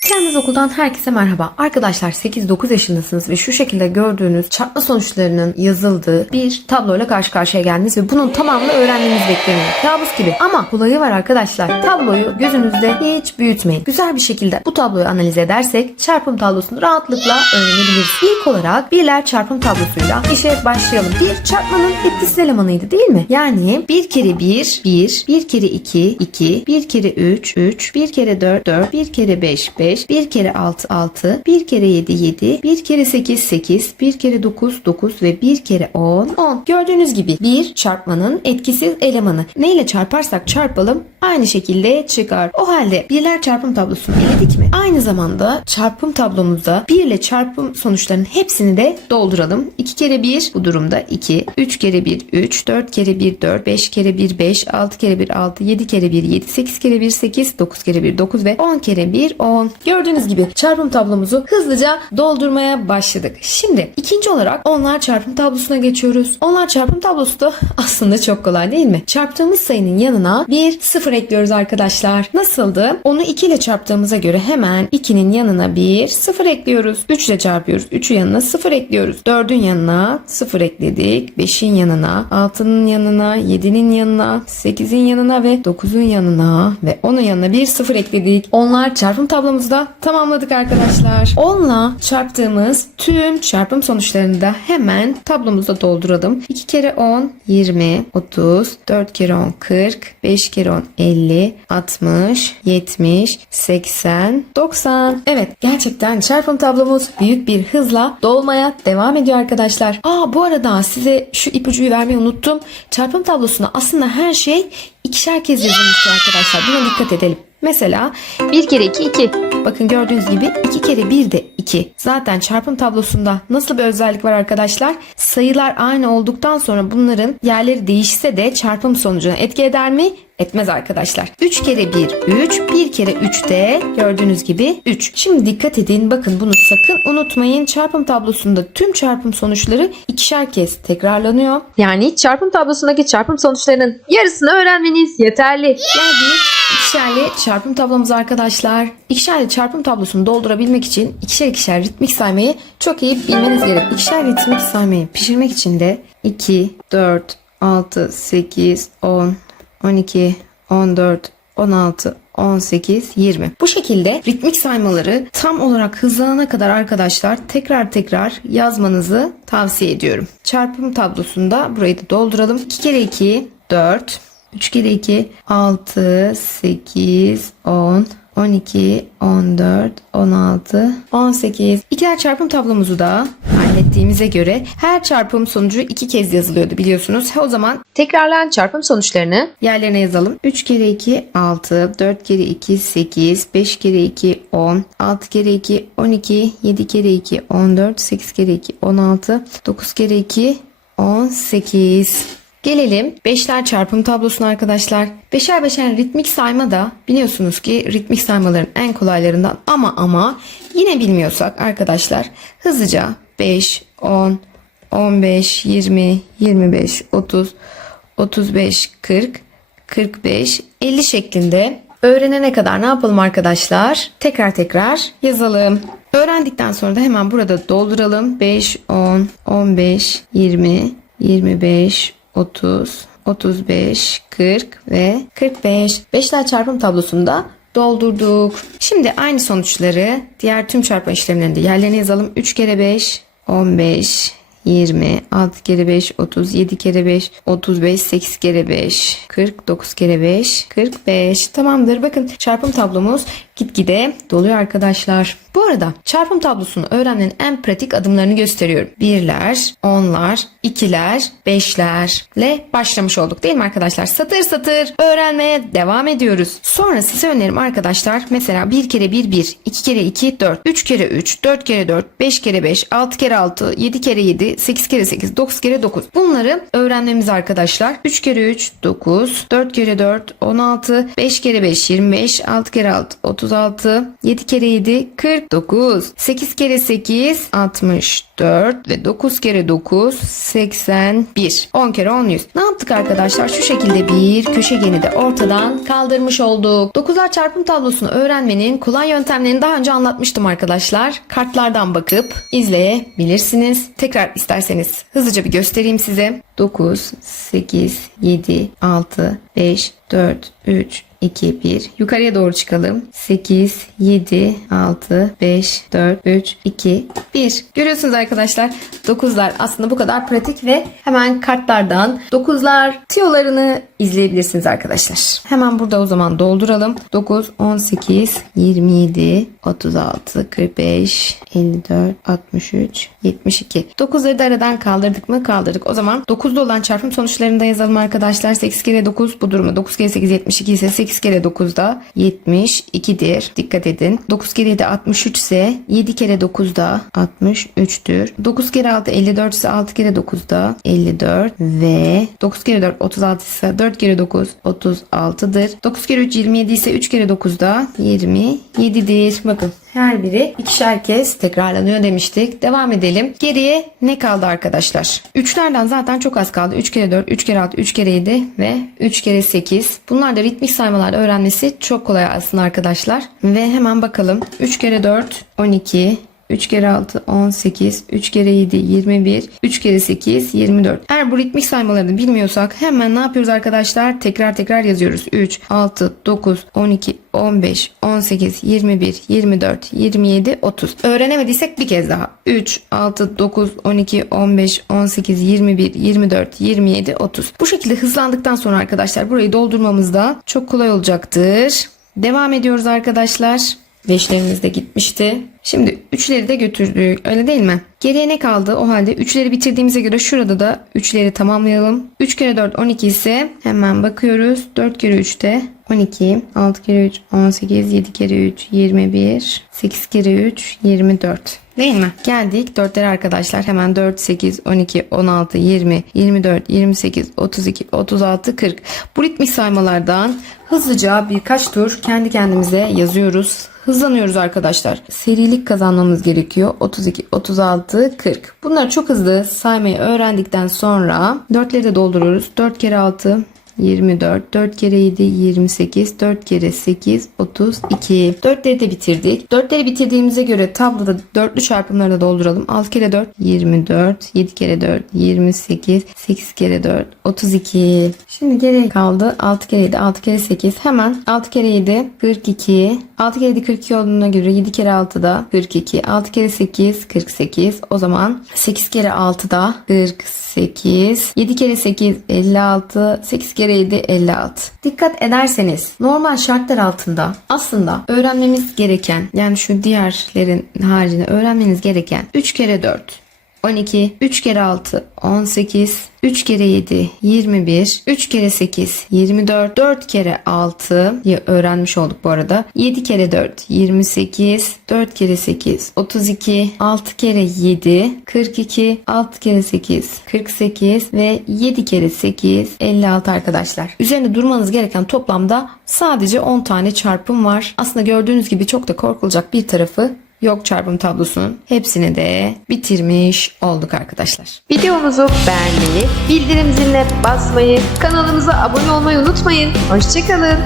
Kendiniz okuldan herkese merhaba. Arkadaşlar 8-9 yaşındasınız ve şu şekilde gördüğünüz çarpma sonuçlarının yazıldığı bir tabloyla karşı karşıya geldiniz ve bunun tamamını öğrenmeniz bekleniyor. Kabus gibi. Ama kolayı var arkadaşlar. Tabloyu gözünüzde hiç büyütmeyin. Güzel bir şekilde bu tabloyu analiz edersek çarpım tablosunu rahatlıkla öğrenebiliriz. İlk olarak birler çarpım tablosuyla işe başlayalım. Bir çarpmanın etkisiz elemanıydı değil mi? Yani bir kere 1, 1, bir kere 2, 2, bir kere 3, 3, bir kere 4, 4, bir kere 5, 5, bir kere 6, 6, bir kere 7, 7, bir kere 8, 8, bir kere 9, 9 ve bir kere 10, 10. Gördüğünüz gibi bir çarpmanın etkisiz elemanı. Neyle çarparsak çarpalım aynı şekilde çıkar. O halde birler çarpım tablosunu eledik mi? Aynı zamanda çarpım tablomuzda 1 ile çarpım sonuçlarının hepsini de dolduralım. 2 kere 1 bu durumda 2, 3 kere 1 3, 4 kere 1 4, 5 kere 1 5, 6 kere 1 6, 7 kere 1 7, 8 kere 1 8, 9 kere 1 9 ve 10 kere 1 10. Gördüğünüz gibi çarpım tablomuzu hızlıca doldurmaya başladık. Şimdi ikinci olarak onlar çarpım tablosuna geçiyoruz. Onlar çarpım tablosu da aslında çok kolay değil mi? Çarptığımız sayının yanına bir sıfır ekliyoruz arkadaşlar. Nasıldı? Onu 2 ile çarptığımıza göre hemen 2'nin yanına bir sıfır ekliyoruz. 3 ile çarpıyoruz. 3'ün yanına sıfır ekliyoruz. 4'ün yanına sıfır ekledik. 5'in yanına, 6'nın yanına, 7'nin yanına, 8'in yanına ve 9'un yanına ve 10'un yanına bir sıfır ekledik. Onlar çarpım tablomuzda tamamladık arkadaşlar. 10'la çarptığımız tüm çarpım sonuçlarını da hemen tablomuzda dolduralım. 2 kere 10 20, 30, 4 kere 10 40, 5 kere 10 50, 60, 70, 80, 90. Evet gerçekten çarpım tablomuz büyük bir hızla dolmaya devam ediyor arkadaşlar. Aa bu arada size şu ipucuyu vermeyi unuttum. Çarpım tablosunda aslında her şey ikişer kez yazılmıştır arkadaşlar. Buna dikkat edelim. Mesela 1 kere 2 2. Bakın gördüğünüz gibi 2 kere 1 de 2. Zaten çarpım tablosunda nasıl bir özellik var arkadaşlar? Sayılar aynı olduktan sonra bunların yerleri değişse de çarpım sonucuna etki eder mi? Etmez arkadaşlar. 3 kere 1 3, 1 kere 3 de gördüğünüz gibi 3. Şimdi dikkat edin bakın bunu sakın unutmayın. Çarpım tablosunda tüm çarpım sonuçları ikişer kez tekrarlanıyor. Yani çarpım tablosundaki çarpım sonuçlarının yarısını öğrenmeniz yeterli. Geldik ikişerli çarpım tablomuz arkadaşlar. İkişerli çarpım tablosunu doldurabilmek için ikişer ikişer ritmik saymayı çok iyi bilmeniz gerek. İkişer ritmik saymayı pişirmek için de 2, 4, 6, 8, 10, 12, 14, 16, 18, 20. Bu şekilde ritmik saymaları tam olarak hızlanana kadar arkadaşlar tekrar tekrar yazmanızı tavsiye ediyorum. Çarpım tablosunda burayı da dolduralım. 2 kere 2, 4, 3 kere 2 6 8 10 12 14 16 18 İkiler çarpım tablomuzu da hallettiğimize göre her çarpım sonucu iki kez yazılıyordu biliyorsunuz. O zaman Tekrarlayan çarpım sonuçlarını yerlerine yazalım. 3 kere 2 6 4 kere 2 8 5 kere 2 10 6 kere 2 12 7 kere 2 14 8 kere 2 16 9 kere 2 18 Gelelim beşler çarpım tablosuna arkadaşlar. Beşer beşer ritmik sayma da biliyorsunuz ki ritmik saymaların en kolaylarından ama ama yine bilmiyorsak arkadaşlar hızlıca 5, 10, 15, 20, 25, 30, 35, 40, 45, 50 şeklinde öğrenene kadar ne yapalım arkadaşlar? Tekrar tekrar yazalım. Öğrendikten sonra da hemen burada dolduralım. 5, 10, 15, 20, 25, 30, 35, 40 ve 45. Beşler çarpım tablosunda doldurduk. Şimdi aynı sonuçları diğer tüm çarpma işlemlerinde yerlerine yazalım. 3 kere 5, 15, 20, 6 kere 5, 30, 7 kere 5, 35, 8 kere 5, 40, 9 kere 5, 45. Tamamdır. Bakın çarpım tablomuz gitgide doluyor arkadaşlar. Bu arada çarpım tablosunu öğrenmenin en pratik adımlarını gösteriyorum. Birler, onlar, ikiler, beşlerle başlamış olduk değil mi arkadaşlar? Satır satır öğrenmeye devam ediyoruz. Sonra size önerim arkadaşlar mesela 1 kere 1 1, 2 kere 2 4, 3 kere 3, 4 kere 4, 5 kere 5, 6 kere 6, 7 kere 7, 8 kere 8, 9 kere 9. Bunları öğrenmemiz arkadaşlar. 3 kere 3 9, 4 kere 4 16, 5 kere 5 25, 6 kere 6 36, 36. 7 kere 7 49. 8 kere 8 64 ve 9 kere 9 81. 10 kere 10 100. Ne yaptık arkadaşlar? Şu şekilde bir köşegeni de ortadan kaldırmış olduk. 9'lar çarpım tablosunu öğrenmenin kolay yöntemlerini daha önce anlatmıştım arkadaşlar. Kartlardan bakıp izleyebilirsiniz. Tekrar isterseniz hızlıca bir göstereyim size. 9, 8, 7, 6, 5, 4, 3, 2, 1. Yukarıya doğru çıkalım. 8, 7, 6, 5, 4, 3, 2, 1. Görüyorsunuz arkadaşlar 9'lar aslında bu kadar pratik ve hemen kartlardan 9'lar tiyolarını izleyebilirsiniz arkadaşlar. Hemen burada o zaman dolduralım. 9, 18, 27, 36, 45, 54, 63, 72. 9'ları da aradan kaldırdık mı? Kaldırdık. O zaman 9'da olan çarpım sonuçlarını da yazalım arkadaşlar. 8 kere 9 bu durumda 9 kere 8 72 ise 8 kere 9 da 72'dir. Dikkat edin. 9 kere 7 63 ise 7 kere 9 da 63'tür. 9 kere 6 54 ise 6 kere 9 da 54 ve 9 kere 4 36 ise 4 kere 9 36'dır. 9 kere 3 27 ise 3 kere 9 da 27'dir. Bakın her biri ikişer kez tekrarlanıyor demiştik. Devam edelim. Geriye ne kaldı arkadaşlar? 3'lerden zaten çok az kaldı. 3 kere 4, 3 kere 6, 3 kere 7 ve 3 kere 8. Bunlar da ritmik saymalarda öğrenmesi çok kolay aslında arkadaşlar. Ve hemen bakalım. 3 kere 4, 12, 3 kere 6 18, 3 kere 7 21, 3 kere 8 24. Eğer bu ritmik saymalarını bilmiyorsak hemen ne yapıyoruz arkadaşlar? Tekrar tekrar yazıyoruz. 3, 6, 9, 12, 15, 18, 21, 24, 27, 30. Öğrenemediysek bir kez daha. 3, 6, 9, 12, 15, 18, 21, 24, 27, 30. Bu şekilde hızlandıktan sonra arkadaşlar burayı doldurmamız da çok kolay olacaktır. Devam ediyoruz arkadaşlar. Beşlerimiz de gitmişti. Şimdi üçleri de götürdük. Öyle değil mi? Geriye ne kaldı? O halde üçleri bitirdiğimize göre şurada da üçleri tamamlayalım. 3 kere 4 12 ise hemen bakıyoruz. 4 kere 3 de 12. 6 kere 3 18. 7 kere 3 21. 8 kere 3 24. Değil mi? Geldik dörtleri arkadaşlar. Hemen 4, 8, 12, 16, 20, 24, 28, 32, 36, 40. Bu ritmik saymalardan hızlıca birkaç tur kendi kendimize yazıyoruz. Hızlanıyoruz arkadaşlar. Serilik kazanmamız gerekiyor. 32, 36, 40. Bunları çok hızlı saymayı öğrendikten sonra dörtleri de dolduruyoruz. 4 kere 6 24, 4 kere 7, 28, 4 kere 8, 32. Dörtleri de bitirdik. Dörtleri bitirdiğimize göre tabloda dörtlü çarpımları da dolduralım. 6 kere 4, 24, 7 kere 4, 28, 8 kere 4, 32. Şimdi geriye kaldı 6 kere 7, 6 kere 8. Hemen 6 kere 7, 42. 6 kere 7, 42 olduğuna göre 7 kere 6 da 42. 6 kere 8, 48. O zaman 8 kere 6 da 48. 7 kere 8, 56. 8 kere 7, 56. Dikkat ederseniz normal şartlar altında aslında öğrenmemiz gereken yani şu diğerlerin haricinde öğrenmeniz gereken 3 kere 4, 12, 3 kere 6, 18, 3 kere 7, 21, 3 kere 8, 24, 4 kere 6'yı öğrenmiş olduk bu arada. 7 kere 4, 28, 4 kere 8, 32, 6 kere 7, 42, 6 kere 8, 48 ve 7 kere 8, 56 arkadaşlar. Üzerinde durmanız gereken toplamda sadece 10 tane çarpım var. Aslında gördüğünüz gibi çok da korkulacak bir tarafı yok çarpım tablosunun. Hepsini de bitirmiş olduk arkadaşlar. Videomuzu beğenmeyi, bildirim ziline basmayı, kanalımıza abone olmayı unutmayın. Hoşçakalın.